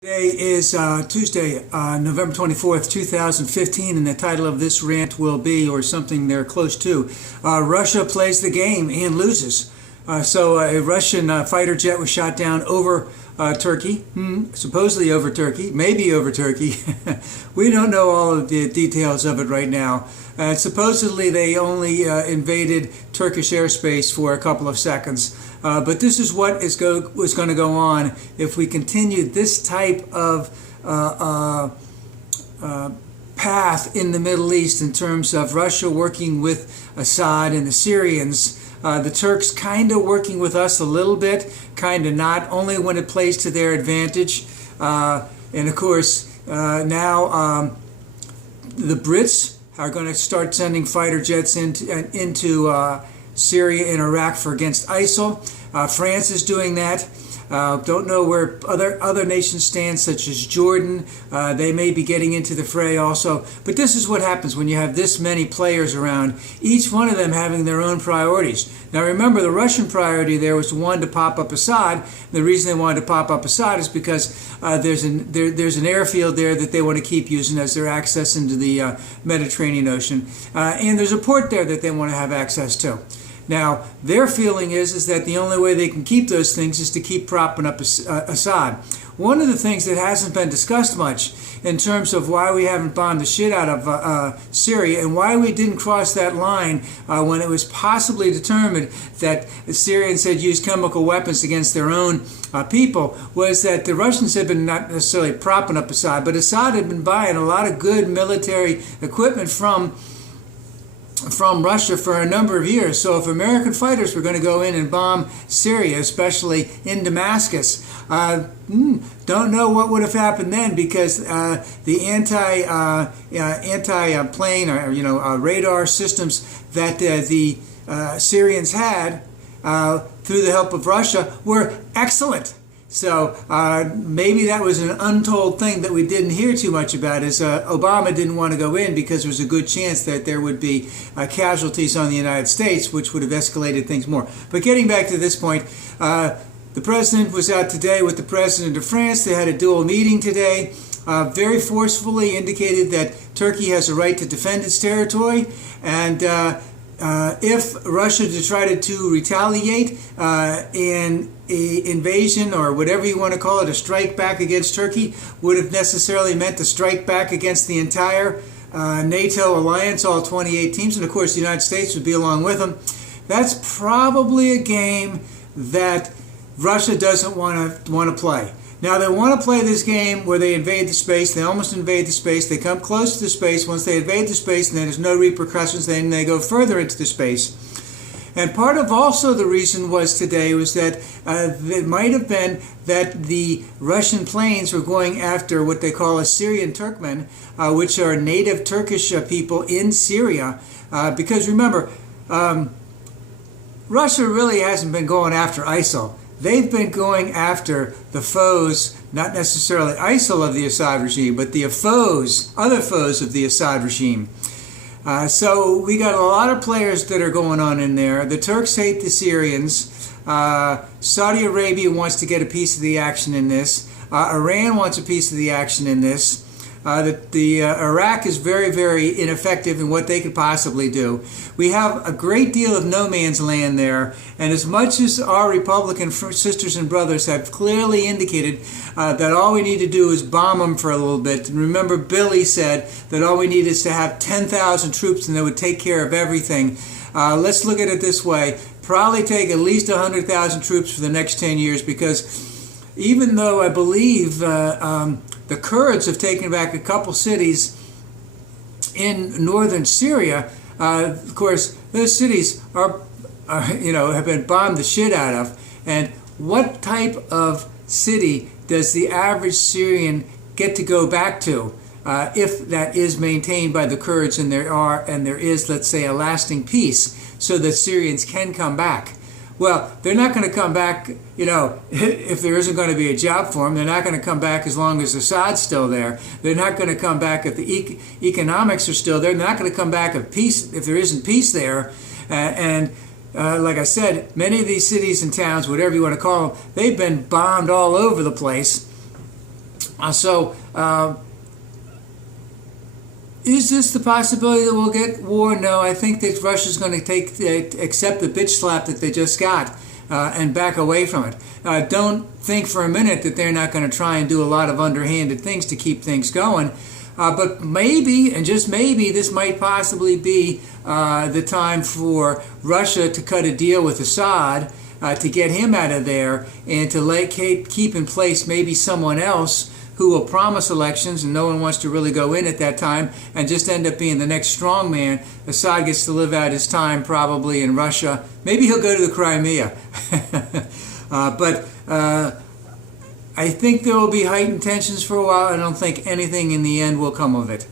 Today is Tuesday, November 24th, 2015, and the title of this rant will be, or something they're close to, Russia plays the game and loses. So a Russian fighter jet was shot down over Turkey, supposedly over Turkey, maybe over Turkey. We don't know all of the details of it right now. Supposedly they only invaded Turkish airspace for a couple of seconds. But this is what was going to go on if we continued this type of path in the Middle East in terms of Russia working with Assad and the Syrians. The Turks kind of working with us a little bit, kind of not, only when it plays to their advantage. And of course, now the Brits are going to start sending fighter jets into Syria and Iraq for against ISIL. France is doing that. Don't know where other nations stand, such as Jordan. They may be getting into the fray also. But this is what happens when you have this many players around, each one of them having their own priorities. Now remember, the Russian priority there was one to pop up Assad. The reason they wanted to pop up Assad is because there's an airfield there that they want to keep using as their access into the Mediterranean Ocean. And there's a port there that they want to have access to. Now, their feeling is that the only way they can keep those things is to keep propping up Assad. One of the things that hasn't been discussed much in terms of why we haven't bombed the shit out of Syria and why we didn't cross that line when it was possibly determined that the Syrians had used chemical weapons against their own people, was that the Russians had been not necessarily propping up Assad, but Assad had been buying a lot of good military equipment from Russia for a number of years. So if American fighters were going to go in and bomb Syria, especially in Damascus, don't know what would have happened then, because the anti-plane or radar systems that the Syrians had through the help of Russia were excellent. So maybe that was an untold thing that we didn't hear too much about, is Obama didn't want to go in because there was a good chance that there would be casualties on the United States, which would have escalated things more. But getting back to this point, the president was out today with the president of France. They had a dual meeting today, very forcefully indicated that Turkey has a right to defend its territory, and if Russia decided to retaliate in invasion, or whatever you want to call it, a strike back against Turkey, would have necessarily meant to strike back against the entire NATO alliance, all 28 teams, and of course the United States would be along with them. That's probably a game that Russia doesn't want to play. Now, they want to play this game where they invade the space. They almost invade the space. They come close to the space. Once they invade the space, and then there's no repercussions, then they go further into the space. And part of also the reason today was that it might have been that the Russian planes were going after what they call Assyrian Turkmen, which are native Turkish people in Syria. Because remember, Russia really hasn't been going after ISIL. They've been going after the foes, not necessarily ISIL of the Assad regime, but the other foes of the Assad regime. So we got a lot of players that are going on in there. The Turks hate the Syrians. Saudi Arabia wants to get a piece of the action in this. Iran wants a piece of the action in this. Iraq is very, very ineffective in what they could possibly do. We have a great deal of no man's land there, and as much as our Republican sisters and brothers have clearly indicated that all we need to do is bomb them for a little bit. And remember, Billy said that all we need is to have 10,000 troops and they would take care of everything. Let's look at it this way. Probably take at least 100,000 troops for the next 10 years, because even though I believe the Kurds have taken back a couple cities in northern Syria, of course, those cities have been bombed the shit out of. And what type of city does the average Syrian get to go back to if that is maintained by the Kurds and there is, let's say, a lasting peace so that Syrians can come back? Well, they're not going to come back, if there isn't going to be a job for them. They're not going to come back as long as Assad's still there. They're not going to come back if the economics are still there. They're not going to come back if there isn't peace there. Like I said, many of these cities and towns, whatever you want to call them, they've been bombed all over the place. Is this the possibility that we'll get war? No, I think that Russia's going to accept the bitch slap that they just got and back away from it. Don't think for a minute that they're not going to try and do a lot of underhanded things to keep things going. But maybe, and just maybe, this might possibly be the time for Russia to cut a deal with Assad to get him out of there and to keep in place maybe someone else who will promise elections and no one wants to really go in at that time and just end up being the next strongman. Assad gets to live out his time probably in Russia. Maybe he'll go to the Crimea. But I think there will be heightened tensions for a while. I don't think anything in the end will come of it.